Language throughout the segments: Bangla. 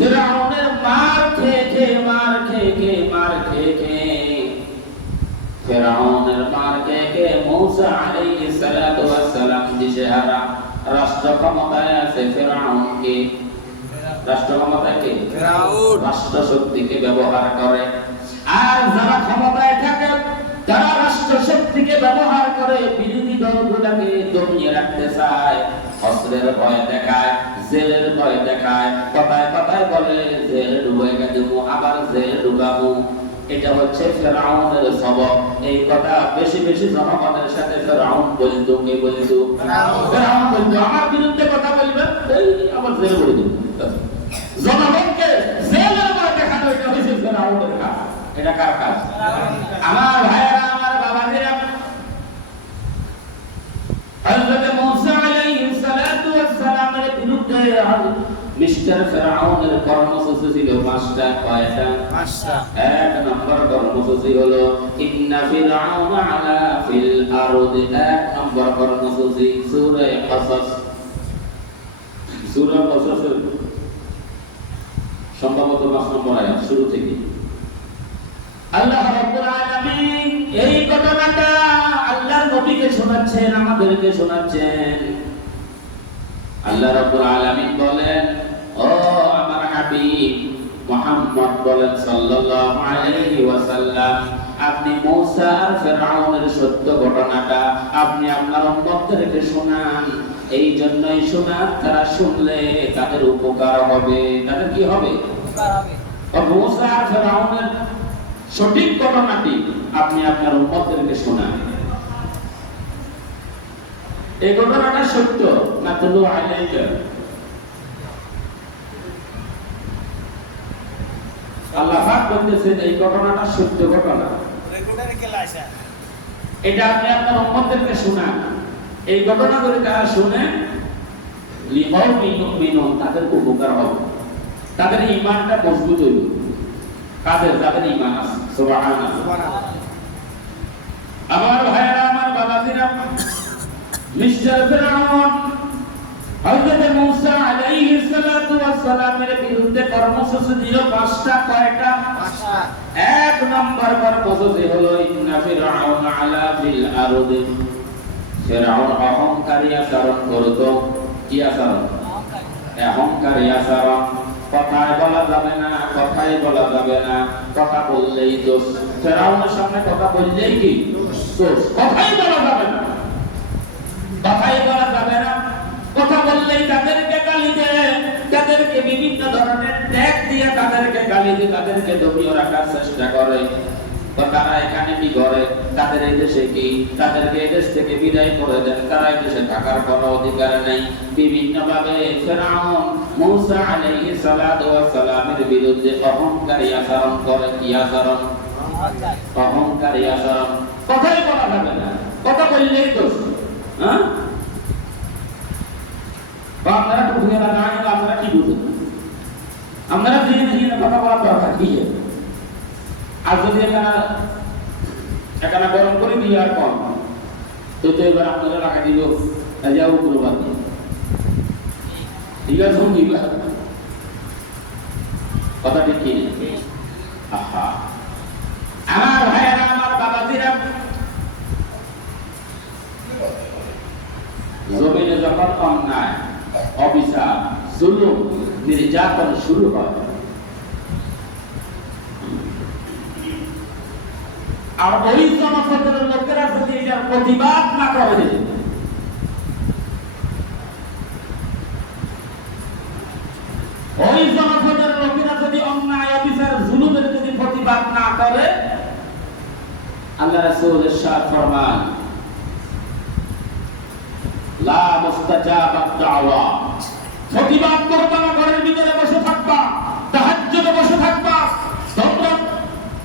ফিরআউনের মার খেয়ে খেয়ে ফিরআউনের মার খেয়ে মূসা আলাইহিস সালাতু ওয়াস সালাম দিশেহারা। রাষ্ট্র ক্ষমতায় আছে ফিরআউনকে, রাষ্ট্র ক্ষমতায় কে? ফিরআউন। রাষ্ট্র শক্তিকে ব্যবহার করে। আর যারা ক্ষমতায় থাকে তারা রাষ্ট্র শক্তিকে ব্যবহার করে বিরোধী দলগুলোকে দমিয়ে রাখতে চায়। অস্ত্রের ভয় দেখায়, জেলের ভয় দেখায়, কথায় কথায় বলে জেলে ডুবাই দেবো, আবার জেলে ডুবাবো। এটা হচ্ছে ফিরআউনের স্বভাব। এই কথা বেশি বেশি জনগণের সাথে ফিরআউন বলতো। কে বলতো? ফিরআউন বলতো আমার বিরুদ্ধে কথা বলবে, এই আবার জেলে ভরে দেব। জনগণকে জেলের ভয় দেখানো এটা হচ্ছে ফিরআউনের কাজ। এটা কার কাজ? আমার ভাইয়েরা, আমার বাবাজিরা, হযরত মূসা আলাইহিস সালাতু ওয়াস সালামের বিরুদ্ধে মিস্টার ফিরআউনের কর্মসূচি ছিল পাঁচটা। কয়টা? পাঁচটা। এক নম্বর কর্মসূচি হলো ইন্না ফিরআউনা আলা ফিল আরদি। এক নম্বর কর্মসূচি সূরা কসস। সূরা কসস সম্ভবত ৫ নম্বর আয়াত শুরু থেকে। আল্লাহ রাব্বুল আলামিন এই ঘটনাটা আল্লাহর নবীকে শোনাচ্ছেন, আমাদেরকে শোনাচ্ছেন। আল্লাহ রাব্বুল আলামিন বলেন, ও আমার হাবিব মুহাম্মদ বলেন সাল্লাল্লাহু আলাইহি ওয়াসাল্লাম, আপনি মূসা আর ফিরআউনের সত্য ঘটনাটা আপনি আপনার উম্মতদেরকে শোনান। এই জন্যই শোনান, তারা শুনলে তাদের উপকার হবে। তাদের কি হবে? উপকার হবে। মূসা আর ফিরআউনের সঠিক ঘটনাটি আপনি আপনার উম্মতদেরকে শোনান। এই ঘটনাটা সত্য না? তুলু আলাইকা, আল্লাহ পাক বলতেছেন এই ঘটনাটা সত্য ঘটনা। এটা আপনি আপনার উম্মতদেরকে শোনান। এই ঘটনাগুলো তারা শুনে লিকাউমিন ইউমিনুন, তাদের উপকার হবে, তাদের ঈমানটা মজবুত হইবে। কাদের? যাদের ঈমান আছে। সুবহানাল্লাহ। আমার ভাইয়েরা, আমার বাবাজিরা, মিস্টার ফিরআউন হযরত মূসা আলাইহিস সালাতু ওয়াস সালামের বিরুদ্ধে কর্মসূচি দিল পাঁচটা। কয়টা? পাঁচটা। এক নম্বর কর্মসূচি হলো ইন্না ফিরআউনা আলা ফিল আরদি। ফিরআউন অহংকারী আচরণ করত। কি আচরণ? অহংকারী আচরণ। কথায় বলা যাবে না, কথাই বলা যাবে না, কথা বললেই দোষ। ফিরআউনের সামনে কথা বললেই কি দোষ, কথাই বলা যাবে না, কথাই বলা যাবে না। কথা বললেই তাদেরকে গালি দেয়, তাদেরকে বিভিন্ন ধরনের ট্যাগ দিয়ে তাদেরকে গালি দিয়ে তাদেরকে দমিয়ে রাখার চেষ্টা করে। তারা এখানে কি করে? তাদের এই দেশে কি? তাদেরকে এই দেশ থেকে বিদায় করে দেন, তারা এই দেশে থাকার কোনো অধিকার নেই। বিভিন্ন ভাবে ফিরআউন মূসা আলাইহিস সালাতু ওয়াস সালামের বিরুদ্ধে অহংকারী আচরণ করে। কি আচরণ? অহংকারী আচরণ। কথাই বলা যাবে না, কথা বললেই দোষ। হ্যাঁ, আপনারা তো বুঝে না, আপনারা কি বুঝেন? আপনারা জেনে কথা বলার দরকার কি? আর যদি এখানে গরম করে দিয়ে আর কম তো এবার আপনারা রাখা দিল যাও উপরবাদ দিয়ে ঠিক আছে। কথা ঠিক কি? আহা, আমার ভাইয়েরা, আমার বাবাজিরা, জমিনে যখন অন্যায়, অবিচার, জুলুম, নির্যাতন শুরু হয়, আর ওই জনপদের লোকেরা যদি এটার প্রতিবাদ না করে, ওই জনপদের লোকেরা যদি অন্যায়, অবিচার, জুলুমের যদি প্রতিবাদ না করে, আল্লাহ রাসূল ইরশাদ ফরমান, লা মুস্তাজাবাত দাওয়া। প্রতিবাদ করবা না, ঘরের ভিতরে বসে থাকবা, তাহাজ্জুদে বসে থাকবা, তোমরা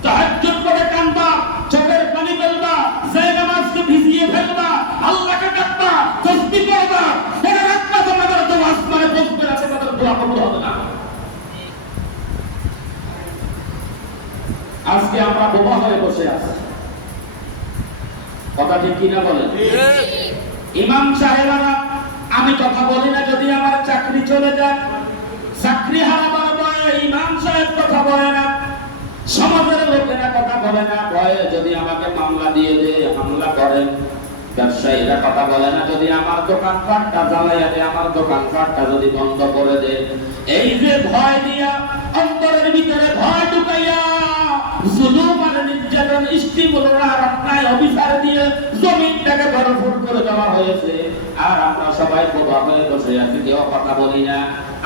তাহাজ্জুদ করে কাঁদবা, চোখের পানি ফেলবা, যায় নামাজকে ভিজিয়ে ফেলবা, আল্লাহকে ডাকবা, তাসবিহ করবা, মনে রাখবা তোমাদের দোয়া আসমানে পৌঁছবে না, তোমাদের দোয়া কবুল হবে না। আজকে আমরা বোমা হয়ে বসে আছি। কথা ঠিক কিনা বলেন? ইমাম সাহেবারা, আমি কথা বলি না যদি আমার চাকরি চলে যায়, চাকরি হারাবার ভয়ে মামলা দিয়ে দে, হামলা করেন। ব্যবসায়ীরা কথা বলে না, যদি আমার দোকানপাটটা জ্বালাইয়া দে, আমার দোকানপাটটা যদি বন্ধ করে দে। এই যে ভয় দিয়া, অন্তরের ভিতরে ভয় ঢুকাইয়া জুলুম আর নির্যাতন, স্টিমুলার আর অন্যায় অবিচার দিয়ে জমিনটাকে ভরপুর করে দেওয়া হয়েছে। আর আমরা সবাই বোবা হয়ে বসে আছি, কেউ কথা বলি না।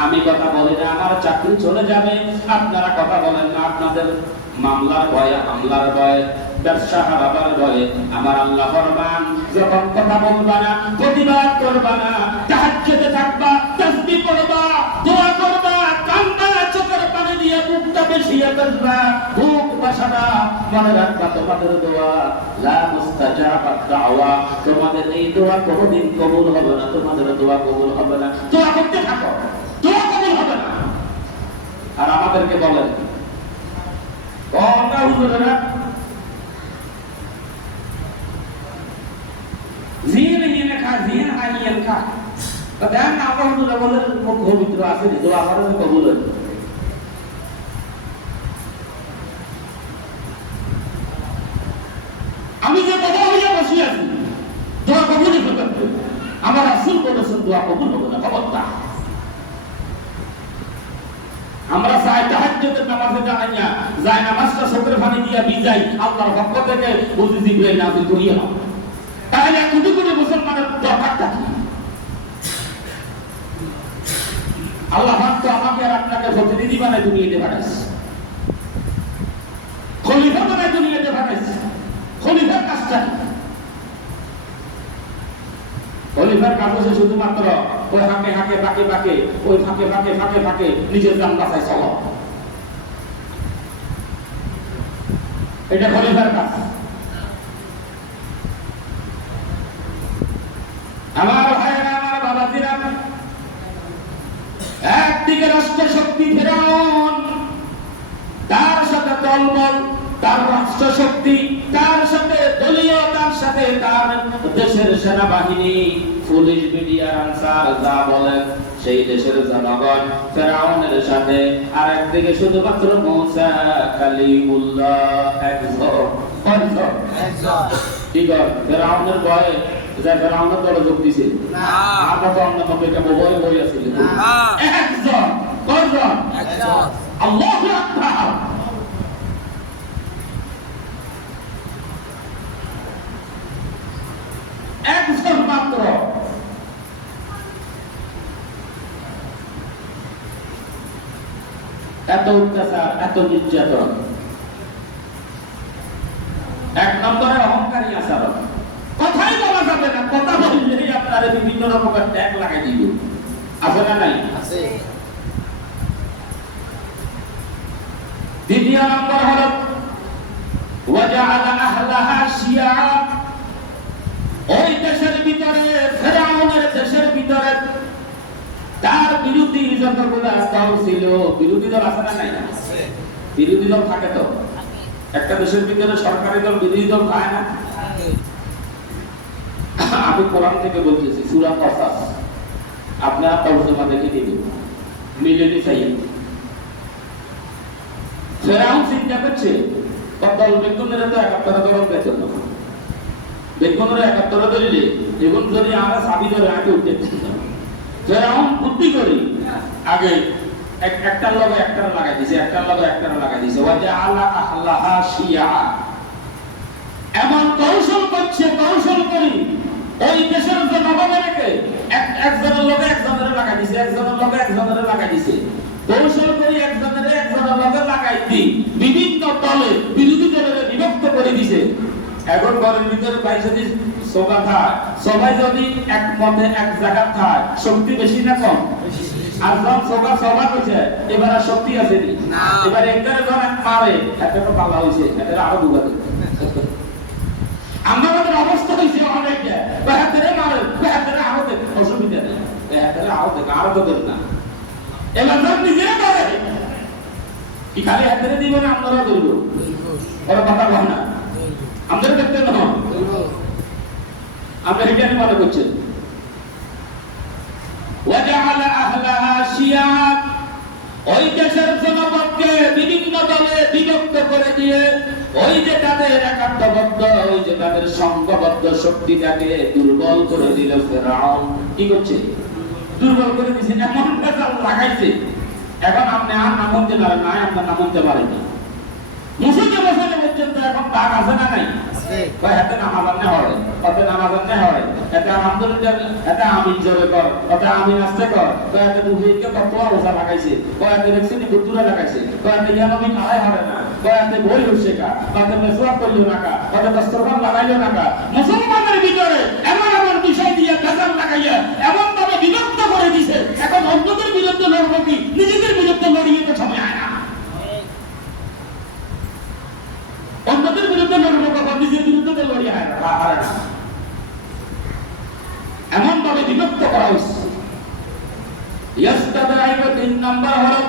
আমি কথা বলি না, আমার চাকরি চলে যাবে। আপনারা কথা বলেন না, আপনাদের মামলার ভয়ে, হামলার ভয়ে, ব্যবসা হারাবার ভয়ে। আমার আল্লাহ ফরমান, যখন কথা বলবা না, প্রতিবাদ করবা না, তাহাজ্জুদে থাকবা, তাসবিহ পড়বা, দোয়া করবা, কান্না চোখের পানি দিয়ে বুকটা বেশিয়ে ফেলবা, বুক বাসাবা, মনে রাখবা তোমাদের দোয়া লা মুস্তাজাবাত দাওয়া, তোমাদের এই দোয়া কোনোদিন কবুল হবে না, তোমাদের দোয়া কবুল হবে না। দোয়া করতে থাকো, দোয়া কবুল হবে না। আর আমাদেরকে বলেন কোনটা হুজুরেরা জিন হিনে খা, জিন হাইয়েন খা, তো দেন না আমরা হুজুরা বলেন মুখ পবিত্র আছে, দোয়া করেন কবুল হবে। আমি যে কথা হইয়া বসে আছি, দোয়া কবুলই হবে। আমার রাসূল বলেছেন দোয়া কবুল হবে না, খবরদার। আমরা চাই তাহাজ্জুদের নামাজে দাঁড়াইয়া যায় নামাজটা চোখের পানি দিয়া ভিজাই, আল্লাহর পক্ষ থেকে বুঝি জিবরাইল নাযিল করিয়া নাও। তাহলে কোটি কোটি মুসলমানের দরকারটা কি? আল্লাহ পাক তো আমাকে আর আপনাকে প্রতিনিধি বানায় দুনিয়াতে পাঠাইছে, খলিফা বানায় দুনিয়াতে পাঠাইছে। খলিফার কাজটা কি? খলিফার কাজ হচ্ছে শুধুমাত্র ওই হাঁকে হাঁকে বাঁকে বাঁকে, ওই ফাঁকে ফাঁকে ফাঁকে ফাঁকে নিজের জান বাঁচায় চলো, এটা খলিফার কাজ। আমার ভাইয়েরা, আমার বাবাজিরা, একদিকে রাষ্ট্র শক্তি ফেরাউন, তার সাথে দলবল, তার রাষ্ট্র শক্তি, তার সাথে দলীয়, তার সাথে তার দেশের সেনাবাহিনী, পুলিশ, মিডিয়া, আনসার যা বলেন সেই দেশের জনগণ ফেরাউনের সাথে। আর একদিকে শুধুমাত্র মুসা কালিমুল্লাহ একজন। কি কর ফেরাউনের ভয়ে যা ফেরাউনের দলে যোগ দিছে না, আমরা তো অন্য কবিটা বই বই আছিল একজন। কয়জন? একজন। আল্লাহু আকবার। একজন মাত্র। এত অত্যাচার, এত নির্যাতন, এক নম্বরে অহংকারী আচরণ। কথাই বলা যাবে না, কথা বললেই আপনারা বিভিন্ন রকমের ট্যাগ লাগাই দিল। আছে না নাই? আছে। দ্বিতীয় নম্বর হলো ওয়াজআলা আহলাহা শিয়া। ওই দেশের ভিতরে, ফেরাউনের দেশের ভিতরে তার বিরোধী যতগুলা দল ছিল, বিরোধী দল আছে না নাই? বিরোধী দল থাকে তো। একটা দেশের ভিতরে সরকারি দল, বিরোধী দল থাকে না? আমি কোরআন থেকে বলতেছি, সূরা কাসাস, আপনারা তর্জমা দেখে দিবেন, মিলেনি চাই। ফেরাউন চিন্তা করছে দল বেগুনের তো ৭১ দল বেতন না, বেগুনের ৭১ দলিলে এখন যদি আমরা চাবি ধরে আগে উঠতে ফেরাউন বুদ্ধি করি আগে একটার লগে একটা লাগাই দিছে, একটার লগে একটা লাগাই দিছে। ওয়াজআলা আহলাহা শিয়া। এমন কৌশল করছে, কৌশল করি ওই দেশের জনগণকে একজনের লগে একজনের লাগাই দিছে, একজনের লগে একজনের লাগাই দিছে। কৌশল করি একজনের লগে লাগাই দি বিভিন্ন দলে, বিরোধী দলের বিভক্ত করে দিছে। এখন ঘরের ভিতরে বাইরে যদি সভা থাকে, সবাই যদি এক মতে এক জায়গা থাকে, শক্তি বেশি না কম? আর যখন সভা করছে এবার আর শক্তি আছে না, এবার একটারে যখন মারে একটা তো পাল্লা হয়েছে, এটা আরো দুগাতে। আমাদের অবস্থা হয়েছে অনেকটা, হাতেরে মারে, হাতেরে আরো দেখ, অসুবিধা নেই, হাতেরে আরো দেখ, আরো তো দেখ না। এবার যখন নিজেরা করে কি খালি হাতেরে দিব না, আপনারা করব? ওরা কথা বল না, আমাদের দেখতে না, আমরা এটা মনে করছেন। ওয়াজআলা আহলাহা শিয়া। ওই দেশের জনগণকে বিভিন্ন দলে বিভক্ত করে দিয়ে ওই যে তাদের একাত্মবদ্ধ, ওই যে তাদের সংঘবদ্ধ শক্তিটাকে দুর্বল করে দিল ফেরাউন। কি করছে? দুর্বল করে দিয়েছে, এমন ভেজাল লাগাইছে। এখন আপনি আর না মানতে পারেন না, আপনার না মানতে পারেন না। মুসলিম বছরে পর্যন্ত এখন দাগ আছে না নাই? হাতে নামাজ হয়, হাতে নামাজ হয়, এতে আলহামদুলিল্লাহ, এতে আমি জোরে কর, এতে আমি নাচতে কর, এতে মুহিদকে কত ওষা লাগাইছে, এতে রেক্সিনি বুদ্ধুরা লাগাইছে, এতে ইয়ানবি কালাই হবে না, এতে বই হচ্ছে কা, এতে মেসওয়াক করলো না কা, এতে দস্তরখান লাগাইলো না কা। মুসলমানের ভিতরে এমন এমন বিষয় দিয়ে ভেজাল লাগাইয়া এমন ভাবে বিভক্ত করে দিছে, এখন অন্যদের বিরুদ্ধে লড়বো কি, নিজেদের বিরুদ্ধে লড়িয়ে তো সময় হয় না। অন্যদের বিরুদ্ধে লড়বো কখন, নিজের বিরুদ্ধে তো লড়িয়ে হয় না। এমন ভাবে বিভক্ত করা হয়েছে। ইয়াস্তাদাইবু ৩ নাম্বার হলো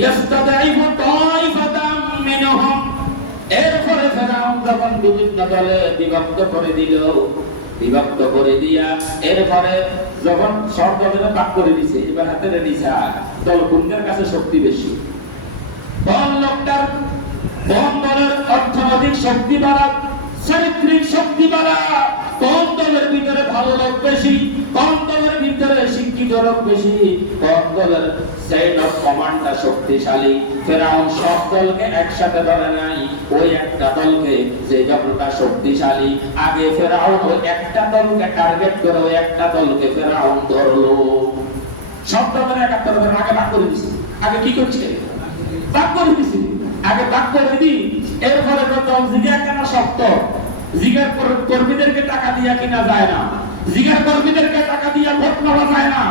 ইয়াস্তাদাইবু তাইফাতাম মিনহুম। এরপরে ফেরাউন যখন বিভিন্ন দলে বিভক্ত করে দিল, বিভক্ত করে দিয়া এরপরে যখন সব দলের ভাগ করে দিয়েছে, এবার হাতে রেডিসা দল কোনদের কাছে শক্তি বেশি, কোন লোকটার, কোন দলের অর্থনৈতিক শক্তি বাড়া, চারিত্রিক শক্তি বাড়া, কোন দলের ভিতরে ভালো লোক বেশি, কোন দলের ভিতরে শিক্ষিত লোক বেশি, কোন দলের চেইন অফ কমান্ডটা শক্তিশালী। ফেরাউন সব দলকে একসাথে ধরে নাই, ওই একটা দলকে যে দলটা শক্তিশালী, আগে ফেরাউন ওই একটা দলকে টার্গেট করে ওই একটা দলকে ফেরাউন ধরলো। সব দলের একাত্তর আগে ভাগ করে দিচ্ছে। আগে কি করছে? ভাগ করে দিচ্ছে। আগে ভাগ করে দি, এরপরে দল জিজ্ঞাসা কেন শক্ত, জিগার কর্মীদেরকে টাকা দিয়া কিনা যায় না, জিগার কর্মীদেরকে টাকা দিয়া ভোট নেওয়া যায় না,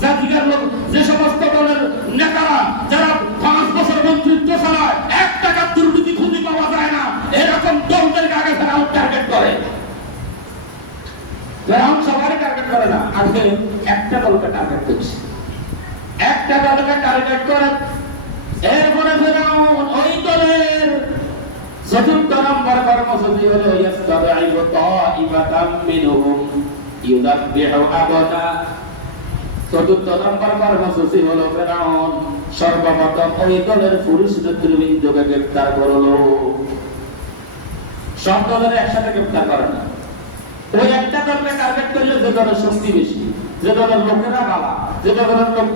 যা জিগার লোক, যে সমস্ত দলের নেতারা যারা 5 বছর মন্ত্রিত্ব চালায় 1 টাকা দুর্নীতি খুঁজে পাওয়া যায় না, এরকম দলদেরকে আগে ফেরাউন টার্গেট করে। ফেরাউন সবারই টার্গেট করে না, আগে একটা দলকে টার্গেট করছে, একটা দলকে টার্গেট করে। এরপরে ফেরাউন ওই দলের ৪র্থ নম্বর কর্মসূচি হলো ইয়াস্তাদাইবু তাইফাতাম মিনহুম ইউযাব্বিহু আবনা। ৪র্থ নম্বর কর্মসূচি হলো ফেরাউন সর্বপ্রথম ওই দলের পুরুষ নেতৃবৃন্দকে গ্রেফতার করলো। সব দলের একসাথে গ্রেফতার করে না, ওই একটা দলকে টার্গেট করলে যে দলের শক্তি বেশি, যে দলের লোকেরা ভালো, যে দলের লোক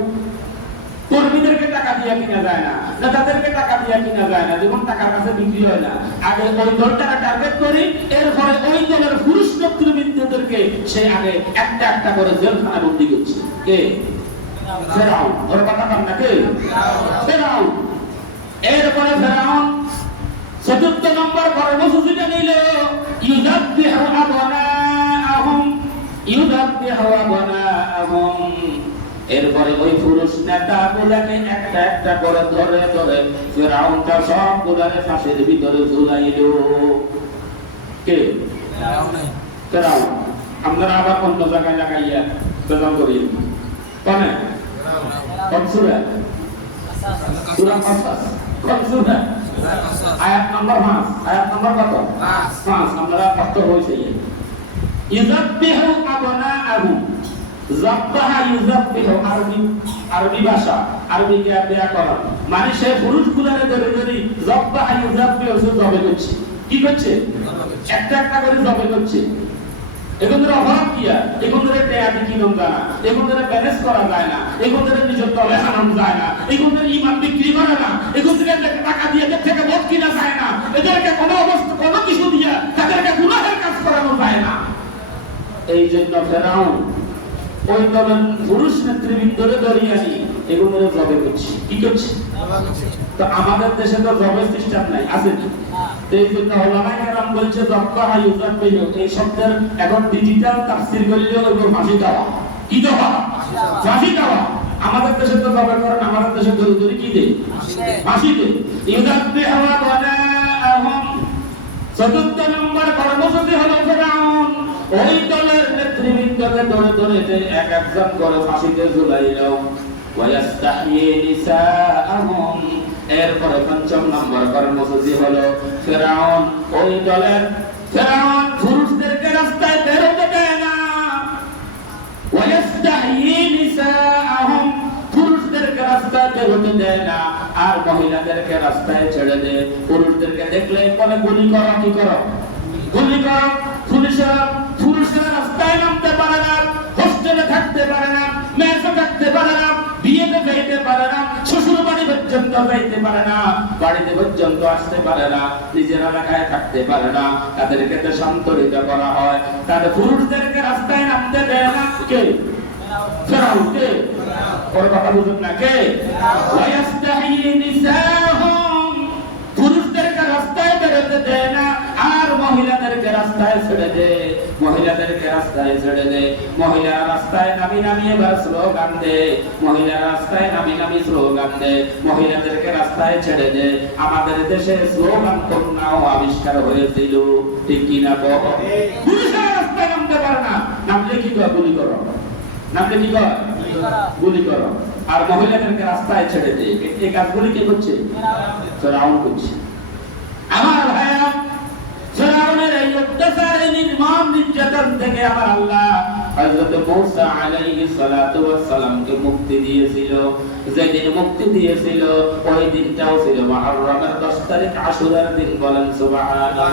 কর্মীদেরকে টাকা দিয়া কিনা যায় না, নেতাদেরকে টাকা দিয়া কিনা যায় না, যেমন টাকার কাছে বিক্রি হয় না, আগে ওই দলটাকে টার্গেট করি, এরপরে ওই দলের পুরুষ নেতৃবৃন্দদেরকে সে আগে একটা একটা করে জেলখানা বন্দী করছে। কে? ফেরাউন। ওর কথা কান না, কে? ফেরাউন। এরপরে ফেরাউন ৪র্থ নম্বর কর্মসূচিটা নিল ইউযাব্বিহু আবনাআহুম, ইউযাব্বিহু আবনাআহুম। এরপরে ওই পুরুষ নেতাগুলোকে একটা একটা করে ধরে ধরে ফেরাউনটা সবগুলোরে ফাঁসির ভিতরে ঝুলাইল। কে? ফেরাউন। আপনারা আবার অন্য জায়গায় লাগাইয়া বেজাল করিয়ে কনে কোন সূরা? সূরা কাসাস। কোন সূরা? আয়াত নম্বর 5। আয়াত নম্বর কত? 5। আমরা কত হইছে? ইযাব্বিহু আবনাআহুম। যাব্বাহা ইউযাব্বিহু, আরবি ভাষা, আরবি ব্যাকরণ, মানে সে পুরুষগুলোরে ধরে ধরে যাব্বাহা ইউযাব্বিহু জবে করছে। কি করছে? একটা একটা করে জবে করছে। এগুলোর অভাব কিয়া, এগুলোর টেয়াদি কি নাম জানা, এগুলোর ব্যালেন্স করা যায় না, এগুলোর নিজের দলে আনানো যায় না, এগুলোর ইমান বিক্রি করে না, এগুলোর টাকা দিয়ে থেকে ভোট কিনা যায় না, এদেরকে কোনো অবস্থা কোনো কিছু দিয়া তাদেরকে গুনাহের কাজ করানো যায় না। এই জন্য ফেরাউন ওই দলের পুরুষ নেতৃবৃন্দরে দরিয়া নিয়ে এগুলোর জবে করছে। কি করছে? তো আমাদের দেশে তো জবের সিস্টেম নাই, আছে কি? এই জন্য ওলামায়ে কেরাম বলছে যাব্বাহা ইউযাব্বিহু, এই শব্দের এখন ডিজিটাল তাফসীর করলে ওই ফাঁসি দেওয়া। কি দেওয়া? ফাঁসি দেওয়া। আমাদের দেশে তো জবে করেন, আমাদের দেশে দরি দরি কি দেয়? ফাঁসি দেয়। ইউযাব্বিহু আবনাআহুম। ৪র্থ নম্বর কর্মসূচি হলো ফেরাউন ওই দলের নেতৃবৃন্দকে ধরে ধরে এক একজন করে ফাঁসিতে ঝুলাইল। ওয়ায়াস্তাহয়ী নিসাআহুম। এরপরে ৫ম নম্বর কর্মসূচি হলো ফেরাউন ওই দলের পুরুষদেরকে রাস্তায় বের হতে দেয় না। ওয়ায়াস্তাহয়ী নিসাআহুম, পুরুষদেরকে রাস্তায় বের হতে দেয় না। আর মহিলাদেরকে রাস্তায় ছেড়ে দে। পুরুষদেরকে দেখলে বলে গুলি করো, কি করো? গুলি করো। পুরুষেরা রাস্তায় নামতে পারে না, হোস্টেলে থাকতে পারে না, মেসে থাকতে পারে না, বিয়েতে যাইতে পারে না, শ্বশুর বাড়ি পর্যন্ত যাইতে পারে না, বাড়িতে পর্যন্ত আসতে পারে না, নিজের এলাকায় থাকতে পারে না। তাদেরকে তো সন্তরিত করা হয়। তাদের পুরুষদেরকে রাস্তায় নামতে দেয় না কে? ফেরাউন। কে? ওর কথা বুঝুন না, কে? ওয়ায়াস্তাহি নিসাহুম, পুরুষদেরকে রাস্তায় বেরোতে দেয় না, আর মহিলাদেরকে রাস্তায় ছেড়ে দে। মহিলাদেরকে রাস্তায় ছেড়ে দে। মহিলারা রাস্তায় নামি নামি এবার স্লোগান দে। মহিলারা রাস্তায় নামি নামি স্লোগান দে। মহিলাদেরকে রাস্তায় ছেড়ে দে। আমাদের দেশে স্লোগান কন্যাও আবিষ্কার হয়েছিল, ঠিক কিনা বল? পুরুষেরা রাস্তায় নামতে পারে না, নামলে কি করে? গুলি করো। নামলে কি করে? গুলি করো। আর মহিলাদেরকে রাস্তায় ছেড়ে দে। এই কাজগুলি কে করছে? ফেরাউন করছে। আমার ভাইরা, ফেরাউনের এই অত্যাচার, নির্মম নির্যাতন থেকে আমার আল্লাহ হযরত মূসা আলাইহিস সালাতু ওয়াস সালামকে মুক্তি দিয়েছিল। যেদিন মুক্তি দিয়েছিল ওই দিনটাও ছিল মুহররমের 10 তারিখ, আশুরার দিন। বলেন সুবহানাল্লাহ।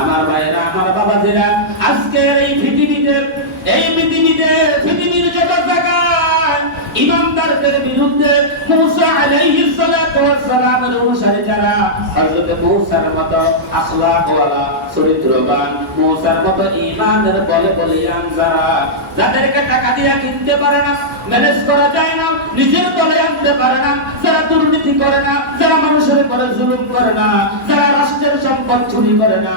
আমার ভাইরা, আমার বাবাজিরা, আজকের এই পৃথিবীতে পৃথিবীর যত জায়গায় ইমানদারদের বিরুদ্ধে মূসা আলাইহিস সালাতু ওয়াস সালামের অনুসারী যারা, হযরত মূসার মতো আখলাকওয়ালা, চরিত্রবান, মূসার মতো ঈমানের বলিয়ান যারা, যাদেরকে টাকা দিয়ে কিনতে পারে না, ম্যানেজ করা যায় না, নিজের দলে আনতে পারে না, যারা দুর্নীতি করে না, যারা মানুষের উপরে জুলুম করে না, যারা রাষ্ট্রের সম্পদ চুরি করে না,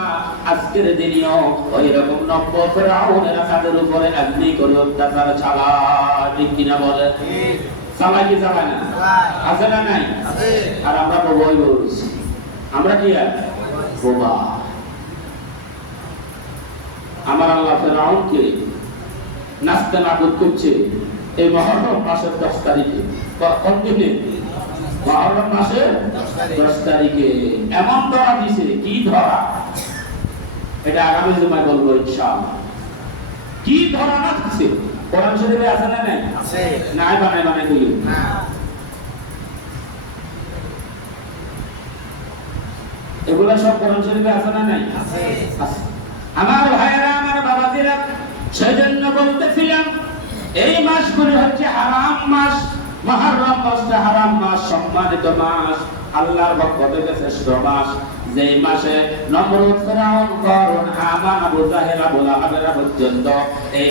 আজকের দিনেও ওই রকম নব্য ফেরাউনেরা তাদের উপরে এমনি করে অত্যাচার চালায়, ঠিক কিনা বলে? চালায় কি চালায় না? আছে না নাই? আর আমরা বোবাই বলছি। আমরা কি আর বোবা? আমার আল্লাহ ফেরাউনকে নাস্তে নাবুদ করছে এই মুহররম মাসের 10 তারিখে। কোন দিনে? মুহররম মাসের 10 তারিখে। এমন ধরা দিছে, কি ধরা? এটা আগামী জুমায় বলবো ইনশাআল্লাহ। কি ধরা না দিছে? কোরআন শরীফে আছে না নাই? আছে। নাই বানাই কইল না। এগুলা সব কোরআন শরীফে আছে না নাই? আছে। আমার ভাইরা, আমার বাবাজিরা, সেজন্য বলতেছিলাম এই মাসগুলি হচ্ছে হারাম মাস। মুহররম মাসটা হারাম মাস, সম্মানিত মাস, আল্লাহর পক্ষ থেকে শ্রেষ্ঠ মাস। যে মাসে নমরুদ, ফেরাউন, কারুন, হামান, আবু জাহেল, আবু লাহাব পর্যন্ত